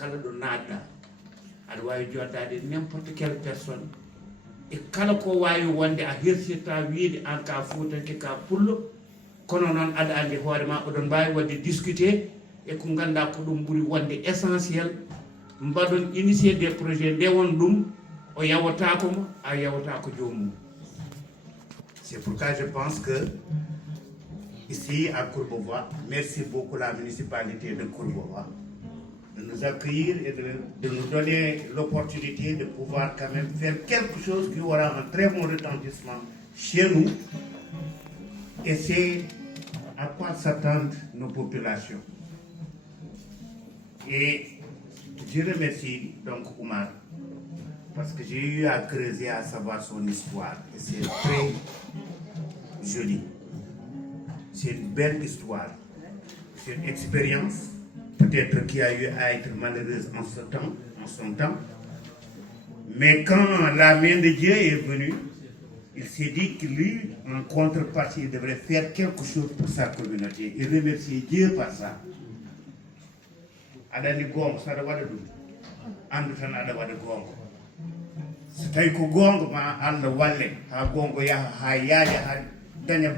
kala ɗo naatɗa aɗa wawi joddade n'importe quelle personne e kala ko wawi wonde a hirsitta wiide an ka fuutanke ka pullo kono noon aɗa andi hoorema oɗon mbawi wadde discuté e ko ganduɗa ko ɗum ɓuuri wonde essentiel mbaɗon initié des projets ndewon ɗum o yawotako a yawata ko jomum. C'est pourquoi je pense que ici à Courbevoie, merci beaucoup la municipalité de Courbevoie de nous accueillir et de nous donner l'opportunité de pouvoir quand même faire quelque chose qui aura un très bon retentissement chez nous. Et c'est à quoi s'attendent nos populations. Et je remercie donc Oumar parce que j'ai eu à creuser à savoir son histoire et c'est très joli. C'est une belle histoire. C'est une expérience peut-être qui a eu à être malheureuse en son temps. Mais quand la main de Dieu est venue, il s'est dit que lui, en contrepartie, il devrait faire quelque chose pour sa communauté et remercier Dieu par ça. Adani gongo sada wada dum andu tan ada wada gongo so tawi ko gongo ma Allah walle ha gongo yaha ha yaaja ha daña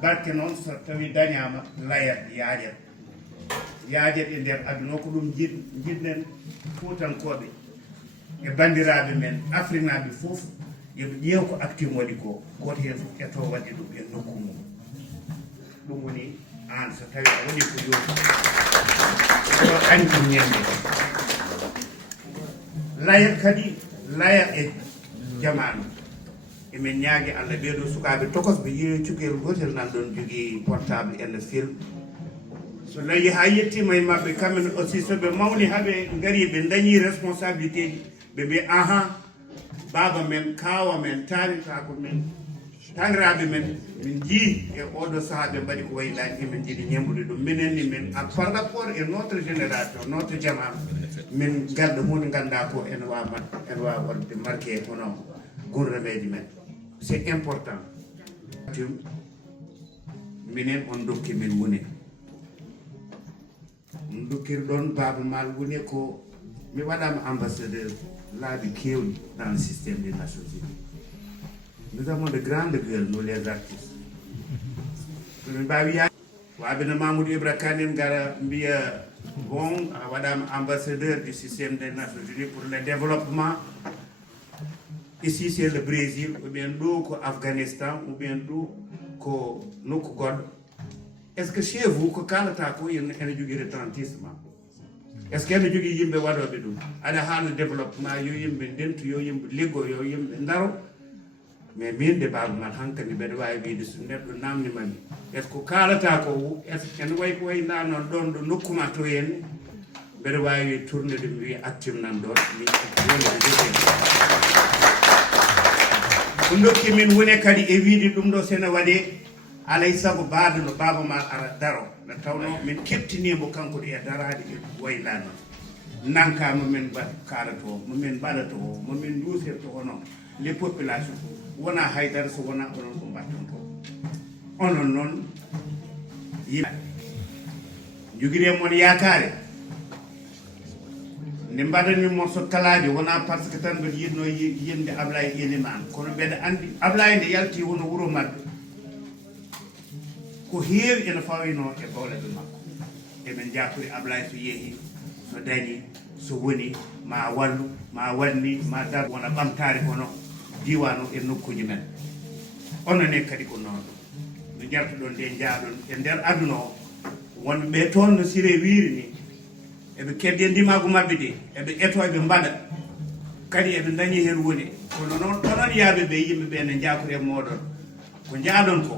barke noon so tawi dañama layat yaajat e nder aduna ko ɗum jiɗnen fuutankoɓe e bandiraɓe men afrinaɓe fof yoɓe ƴeew ko active waɗi ko goto hen fof ƴetto wadde ɗum e nokku mum ɗum woni an so tawi a waɗi ko yoni o añti ñande laya kadi laya e jamanu emin ñaagui Allah ɓeeɗo sukaɓe tokos ɓe yiiwe cukalel gotel nan ɗon jogui portable ene film so layi ha yettima e mabɓe kamɓe aussi soɓe mawni haaɓe gaari ɓe dañi responsabilité ji ɓe mbi ahan baba men kawa men tanita ko men taniraɓe men min jii e oɗo saaha ɓe mbaɗi ko waylani emin jiiɗi ñembude ɗum minenni min par rapport e notre génération notre jamanu min galɗo hunde ganda ko ene wawa wonde marqué hono gurrameji men c'est important minen on dokki min woni on dokkiri ɗon baba mal woni ko mi waɗama ambassadeur laabi kewɗi dans le système des Nations Unies. Nous avons de grandes gueules, nous les artistes. Wabina Mahmoud Ibra Kane gara mbiya bon madame ambassadeur du système des Nations Unies pour le développement. Ici c'est le Brésil, ou bien d'où ko Afghanistan, ou bien d'où ko nokku goɗɗo. Est-ce que chez vous ko kalata ko ene jogui retentissement? Est-ce que ene jogui yimɓe waɗoɓe ɗum aɗa haala développement yo yimɓe ndentu yo yimɓe liggo yo yimɓe daro? Mais min de baba mal hankadi mbeɗa wawi wiide so neɗɗo namdimami est ce que ko kalata ko est ce que ene way ko wayna noon ɗon ɗo nokkuma to henne mbeɗa wawi tourné de mi wi active nan ɗon mi ko dokki min woni kadi e wiide ɗum ɗo sene waɗe alay saago baade no baba mal ara daro nde tawno min keptinimo kanko ɗo e darade e waylano nankama min kalato momin mbaɗato o momin dusirto hono les populations wona haydara so wona onon ko mbatton ko onon noon yimɓe jogire mon yakare nde mbaɗanimo so kalaji wona par ce que tan mbeɗa yiɗno yinde Ablaye Elimane kono mbeɗa andi Ablaye nde yalti wono wuuro mabɓe ko heewi ene fawino e bawleɓe makko emin jakori Ablaye so yeehi so dañi so woni ma wallu ma wanni ma dar wona ɓamtare kono diwanu e nokkuji men onone kadi ko noon no jartuɗon nde jaaɗon e nder aduna o wonɓe toon no Siré wiiri ni eɓe kedde ndimago mabɓe ɗe eɓe eto eɓe mbaɗa kadi eɓe dañi hen woni kono noon onon yaaɓe ɓe yimɓeɓe ne jakori e moɗon ko jaaɗon ko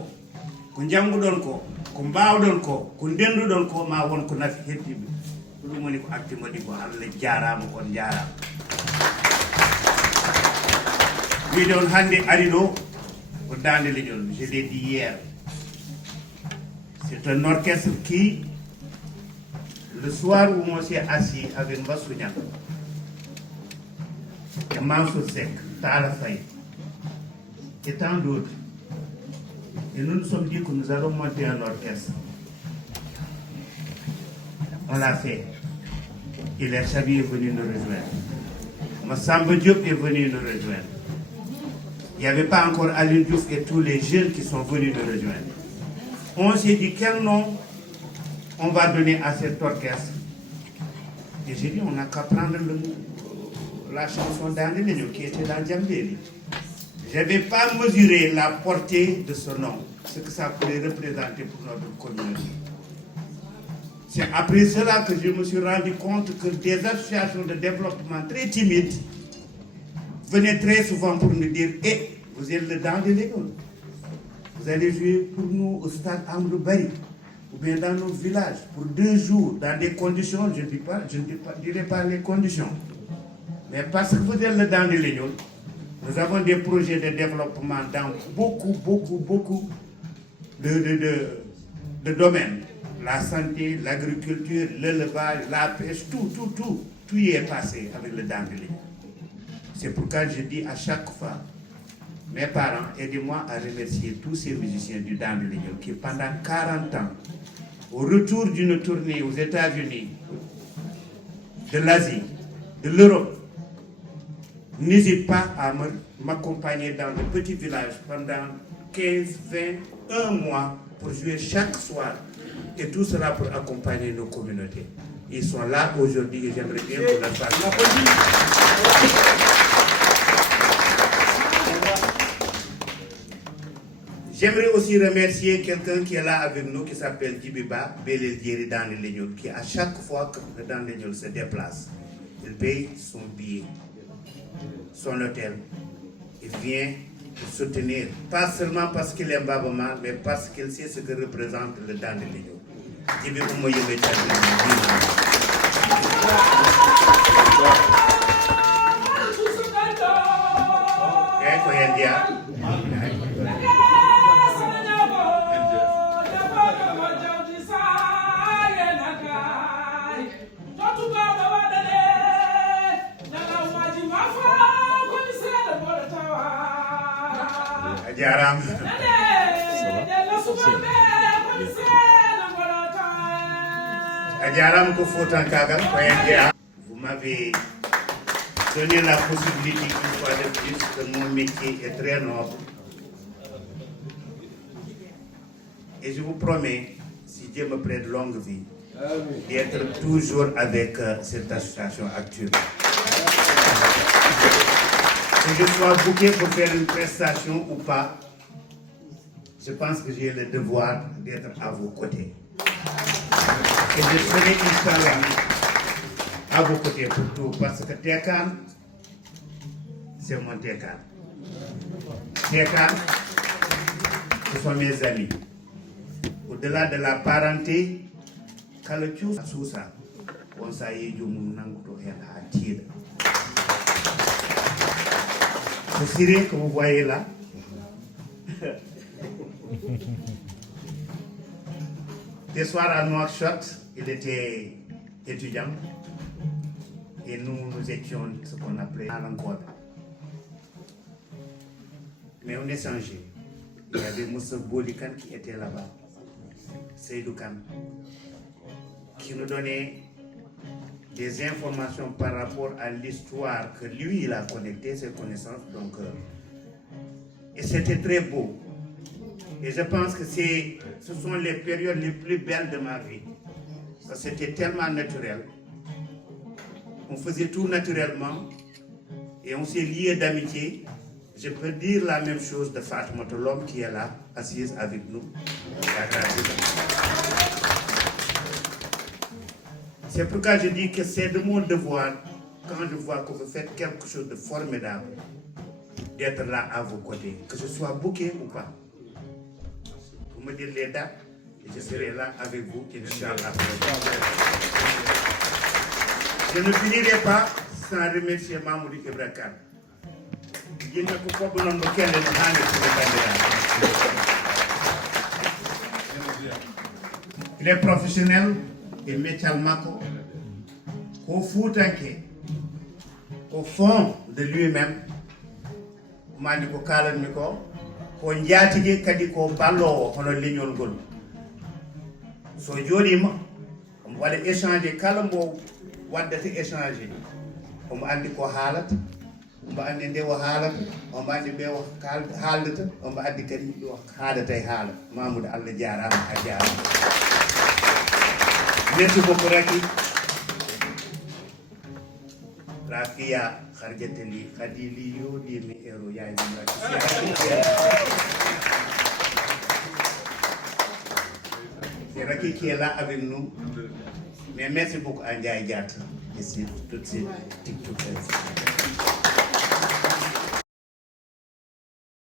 jangguɗon ko mbawɗon ko ndenduɗon ko ma won ko nafi heddiɓe ɗum woni ko acte waɗi ko Allah jarama on jarama wiide on hande ari ɗo ko Dande Leƴol je l'ai dit hier c'est un orchestre qui le soir où on s'est assis avec Mbassou Niang et Mansour Seck Talla Faye et tant d'autres et nous nous sommes dit que nous allons monter un orchestre on l'a fait Hilaire Chabi est venu nous rejoindre. Massamba Diop est venu nous rejoindre. Il n'y avait pas encore Alain Diouf et tous les jeunes qui sont venus nous rejoindre. On s'est dit quel nom on va donner à cet orchestre. Et j'ai dit on n'a qu'à prendre la chanson d'André Legno qui était dans Djambéli. Je n'avais pas mesuré la portée de ce nom, ce que ça pourrait représenter pour notre communauté. C'est après cela que je me suis rendu compte que des associations de développement très timides venaient très souvent pour nous dire « vous êtes le Dandé Legno. Vous allez jouer pour nous au stade Amadou Barry ou bien dans nos villages pour 2 jours, dans des conditions, je ne dirai pas les conditions. Mais parce que vous êtes le Dandé Legno, nous avons des projets de développement dans beaucoup de domaines. La santé, l'agriculture, l'élevage, la pêche, tout y est passé avec le Dandé Legno. C'est pourquoi je dis à chaque fois, mes parents, aidez-moi à remercier tous ces musiciens du Dandé Legno qui pendant 40 ans, au retour d'une tournée aux États-Unis, de l'Asie, de l'Europe, n'hésite pas à m'accompagner dans le petit village pendant 15, 20, 1 mois pour jouer chaque soir. Et tout cela pour accompagner nos communautés. Ils sont là aujourd'hui et j'aimerais bien vous la faire. J'aimerais aussi remercier quelqu'un qui est là avec nous qui s'appelle Djibiba Belel Djeri Dandé Legno, qui à chaque fois que le Dandé Legno se déplace, il paye son billet, son hôtel, il vient pour soutenir, pas seulement parce qu'il aime Babama, mais parce qu'il sait ce que représente le Dandé Legno. Djibiba Moyembe Vous m'avez donné la possibilité une fois de plus que mon métier est très noble. Et je vous promets, si Dieu me prête longue vie, d'être toujours avec cette association actuelle. Que je sois booké pour faire une prestation ou pas, je pense que j'ai le devoir d'être à vos côtés. Et je serai, Inch'Allah, à vos côtés pour tout, parce que Tekan, c'est mon Tekan. Tekan, ce sont mes amis. Au-delà de la parenté, quand le tchou sousa, on s'aille du mounango et la tire. Ce ciré que vous voyez là, des soirs à Nouakchott, il était étudiant et nous étions ce qu'on appelait à l'encore. Mais on échangeait. Il y avait Moussa Bolikan qui était là-bas, Seydou Khan, qui nous donnait des informations par rapport à l'histoire que lui, il a connecté, ses connaissances. Donc, et c'était très beau. Et je pense que ce sont les périodes les plus belles de ma vie. Parce que c'était tellement naturel. On faisait tout naturellement. Et on s'est liés d'amitié. Je peux dire la même chose de Fatima, l'homme qui est là, assise avec nous. C'est pourquoi je dis que c'est de mon devoir, quand je vois que vous faites quelque chose de formidable, d'être là à vos côtés, que je sois booké ou pas. Vous me dites les dates, et je serai là avec vous, Inch'Allah. Je ne finirai pas sans remercier Mamoudou Ibrakan. Il est professionnel et métal mako au foutanké au fond de lui-même mandi ko kalanmi ko ko njaatige kadi ko ballowo hono leñol ngol so jooɗima omo waɗa échanger kala mbo waddata échanger omo andi ko haalata omo andi nde o haalata omo andi ɓe o haaldata omo andi kadi ɗo haadata e haala Mamoudou Allah jarama a jarama merci beaucoup Raky Rafia Khardiata Ly Khady Ly yoɗimi ero yayim c'est Raky qui est là avec nous mais merci beaucoup à Ndiaye Diatta et c'est toutes ces TikTokers